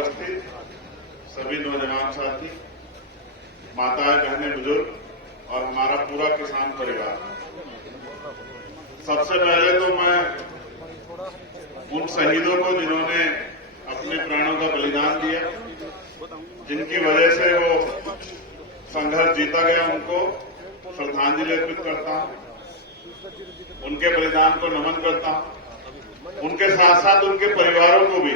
उपस्थित सभी नौजवान साथी, माताएं, बहनें, बुजुर्ग और हमारा पूरा किसान परिवार, सबसे पहले तो मैं उन शहीदों को जिन्होंने अपने प्राणों का बलिदान दिया, जिनकी वजह से वो संघर्ष जीता गया, उनको श्रद्धांजलि अर्पित करता हूं, उनके बलिदान को नमन करता हूं। उनके साथ साथ उनके परिवारों को भी,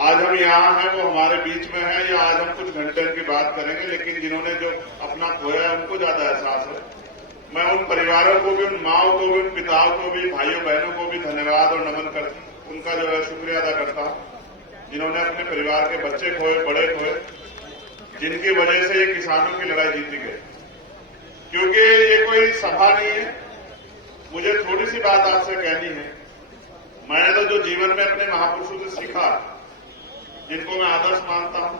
आज हम यहाँ हैं वो हमारे बीच में है, या आज हम कुछ घंटे की बात करेंगे, लेकिन जिन्होंने जो अपना खोया है उनको ज्यादा एहसास है। मैं उन परिवारों को भी, उन माओं को भी, उन पिताओं को भी, भाइयों बहनों को भी धन्यवाद और नमन कर उनका जो है शुक्रिया अदा करता हूं, जिन्होंने अपने परिवार के बच्चे खोए, बड़े खोए, जिनकी वजह से ये किसानों की लड़ाई जीती गई। क्योंकि ये कोई सभा नहीं है, मुझे थोड़ी सी बात आपसे कहनी है। मैंने तो जो जीवन में अपने महापुरुषों से सीखा, जिनको मैं आदर्श मानता हूं,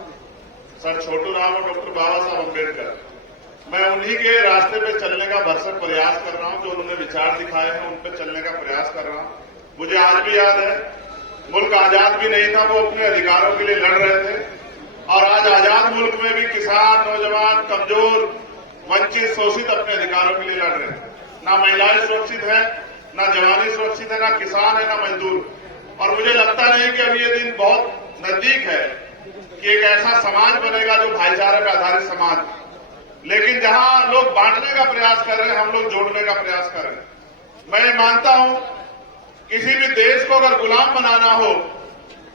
सर छोटू राम और डॉक्टर बाबा साहब अम्बेडकर, मैं उन्हीं के रास्ते पे चलने का भरसक प्रयास कर रहा हूं। जो उन्होंने विचार दिखाए हैं उन पे चलने का प्रयास कर रहा हूं। मुझे आज भी याद है, मुल्क आजाद भी नहीं था, वो अपने अधिकारों के लिए लड़ रहे थे, और आज आजाद मुल्क में भी किसान, नौजवान, कमजोर, वंचित, शोषित अपने अधिकारों के लिए लड़ रहे हैं। ना महिलाएं सुरक्षित है, ना जवानी सुरक्षित है, ना किसान है, ना मजदूर। और मुझे लगता नहीं कि अभी ये दिन बहुत नजदीक है कि एक ऐसा समाज बनेगा जो भाईचारे पर आधारित समाज, लेकिन जहां लोग बांटने का प्रयास कर रहे हैं, हम लोग जोड़ने का प्रयास कर रहे हैं। मैं मानता हूं किसी भी देश को अगर गुलाम बनाना हो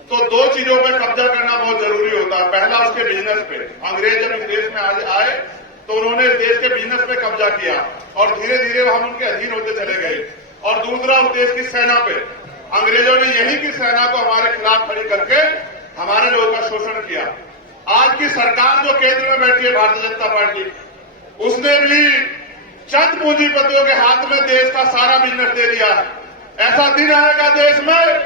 तो दो चीजों पे कब्जा करना बहुत जरूरी होता है। पहला, उसके बिजनेस पे। अंग्रेज जब इस देश में आए तो उन्होंने इस देश के बिजनेस पे कब्जा किया और धीरे धीरे हम उनके अधीन होते चले गए। और दूसरा, उस देश की सेना पे। अंग्रेजों ने यही की सेना को हमारे खिलाफ खड़ी करके हमारे लोगों का शोषण किया। आज की सरकार जो केंद्र में बैठी है, भारतीय जनता पार्टी, उसने भी चंद पूंजीपतियों के हाथ में देश का सारा बिजनेस दे दिया है। ऐसा दिन आएगा देश में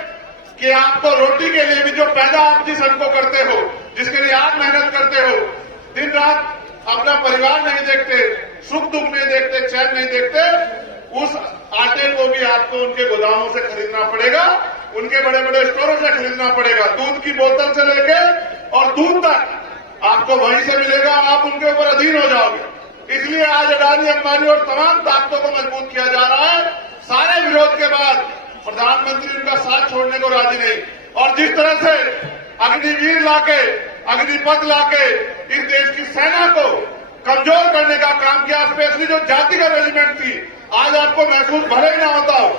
कि आपको रोटी के लिए भी, जो पैदा आप जिस अन्न को करते हो, जिसके लिए आप मेहनत करते हो, दिन रात अपना परिवार नहीं देखते, सुख दुख नहीं देखते, चैन नहीं देखते, उस आटे को भी आपको उनके गोदामों से खरीदना पड़ेगा, उनके बड़े बड़े स्टोरों से खरीदना पड़ेगा। दूध की बोतल से लेके और दूध तक आपको वहीं से मिलेगा, आप उनके ऊपर अधीन हो जाओगे। इसलिए आज अडानी, अंबानी और तमाम ताकतों को मजबूत किया जा रहा है। सारे विरोध के बाद प्रधानमंत्री उनका साथ छोड़ने को राजी नहीं। और जिस तरह से अग्निवीर लाके, अग्निपथ लाके इस देश की सेना को कमजोर करने का काम किया, स्पेशली जो जातिगत रेजिमेंट थी, आज आपको महसूस भले ही ना होता हो,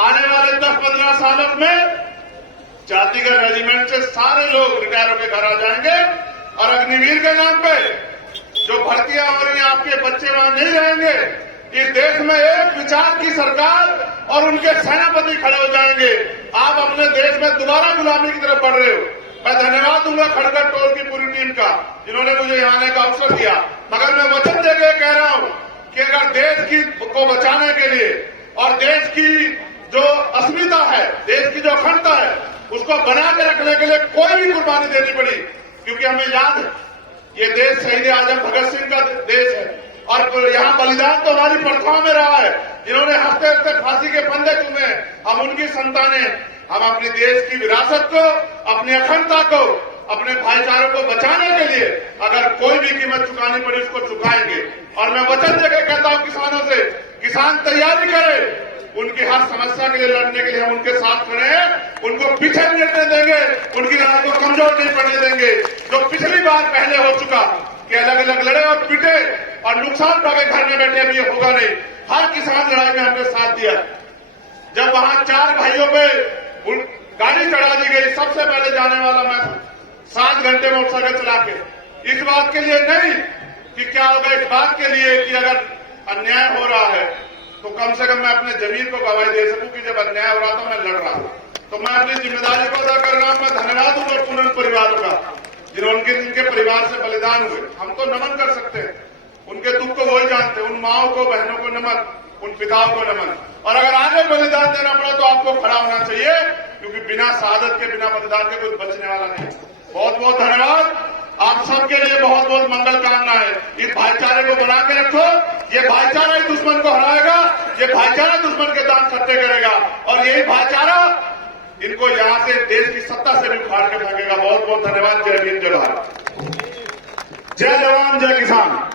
आने वाले 10-15 सालों में जातिगत रेजिमेंट से सारे लोग रिटायर होकर घर आ जाएंगे। और अग्निवीर के नाम पे जो भर्तियां हो रही हैं, आपके बच्चे वहां नहीं रहेंगे। इस देश में एक विचार की सरकार और उनके सेनापति खड़े हो जाएंगे। आप अपने देश में दोबारा गुलामी की तरफ बढ़ रहे हो। मैं धन्यवाद दूंगा खड़गड़ टोल की पूरी टीम का, जिन्होंने मुझे यहाँ आने का अवसर दिया। मगर मैं वचन देकर कह रहा हूं कि अगर देश को बचाने के लिए और देश की जो अस्मिता है, देश की जो अखंडता है, उसको बना के रखने के लिए कोई भी कुर्बानी देनी पड़ी। क्योंकि हमें याद है, ये देश शहीद आजम भगत सिंह का देश है, और यहाँ बलिदान तो हमारी प्रथाओं में रहा है। जिन्होंने हंसते हंसते फांसी के फंदे चुमे, हम उनकी संतानें। हम अपने देश की विरासत को, अपनी अखंडता को, अपने भाईचारों को बचाने के लिए अगर कोई भी कीमत चुकानी पड़ी, उसको चुकाएंगे। और मैं वचन देकर कहता हूं किसानों से, किसान तैयारी करें, उनकी हर समस्या के लिए लड़ने के लिए हम उनके साथ खड़े हैं। उनको पीछे नहीं हटने देंगे, उनकी लड़ाई को कमजोर नहीं पड़ने देंगे। जो पिछली बार पहले हो चुका कि अलग अलग लड़े और पीटे और नुकसान उठाके घर में बैठे, अभी ये होगा नहीं। हर किसान लड़ाई में हमने साथ दिया। जब वहां 4 भाइयों पे गाड़ी चढ़ा दी गई, सबसे पहले जाने वाला मैं 7 घंटे मोटरसाइकिल चला के, इस बात के लिए नहीं कि क्या होगा, इस बात के लिए कि अगर अन्याय हो रहा है तो कम से कम मैं अपने जमीन को गवाही दे सकूं कि जब अन्याय हो रहा था मैं लड़ रहा था। तो मैं अपनी जिम्मेदारी को अदा कर रहा हूं। मैं धन्यवाद दूंगा पूर्ण परिवारों का, जिनके परिवार से बलिदान हुए। हम तो नमन कर सकते हैं, उनके दुख को वही जानते हैं। उन माओं को, बहनों को नमन, उन पिताओं को नमन। और अगर आगे बलिदान देना पड़ा तो आपको खड़ा होना चाहिए, क्योंकि बिना शहादत के, बिना बलिदान के कुछ बचने वाला नहीं। बहुत बहुत धन्यवाद। आप सबके लिए बहुत बहुत मंगल कामनाएं। इस भाईचारे को बना के रखो। ये भाईचारा ही दुश्मन को हराएगा, ये भाईचारा दुश्मन के दांत खट्टे करेगा। और यही भाईचारा इनको यहां से देश की सत्ता से भी उखाड़ के फेंकेगा। बहुत बहुत धन्यवाद। जय भीम, जय भारत, जय जवान, जय किसान।